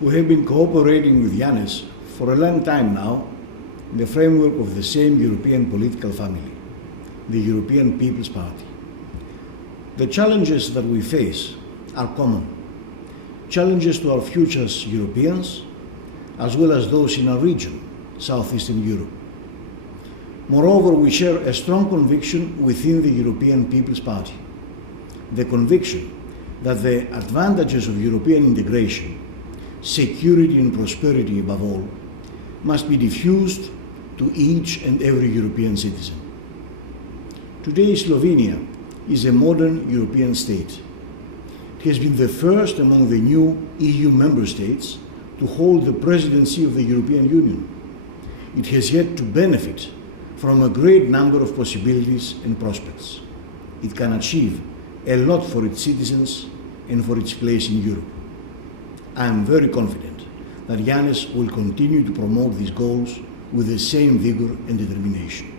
We have been cooperating with Yanis for a long time now in the framework of the same European political family, the European People's Party. The challenges that we face are common. Challenges to our future as Europeans, as well as those in our region, Southeastern Europe. Moreover, we share a strong conviction within the European People's Party. The conviction that the advantages of European integration, security and prosperity above all, must be diffused to each and every European citizen. Today, Slovenia is a modern European state. It has been the first among the new EU member states to hold the presidency of the European Union. It has yet to benefit from a great number of possibilities and prospects. It can achieve a lot for its citizens and for its place in Europe. I am very confident that Yanis will continue to promote these goals with the same vigor and determination.